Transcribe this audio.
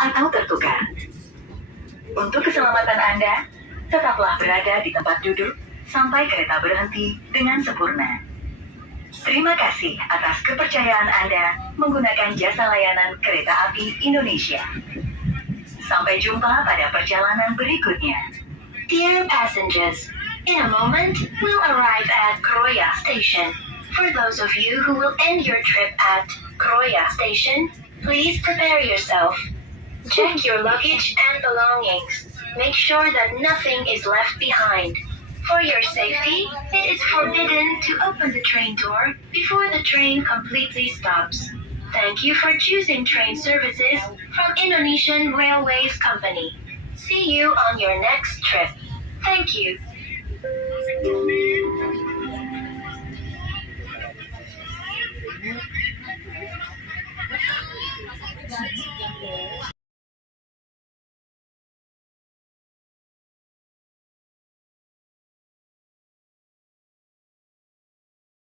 atau tertukar. Untuk keselamatan Anda, tetaplah berada di tempat duduk sampai kereta berhenti dengan sempurna. Terima kasih atas kepercayaan Anda menggunakan jasa layanan kereta api Indonesia. Sampai jumpa pada perjalanan berikutnya. Dear passengers, in a moment we'll arrive at Kroya Station. For those of you who will end your trip at Kroya Station, please prepare yourself. Check your luggage and belongings. Make sure that nothing is left behind. For your safety, it is forbidden to open the train door before the train completely stops. Thank you for choosing train services from Indonesian Railways Company. See you on your next trip. Thank you.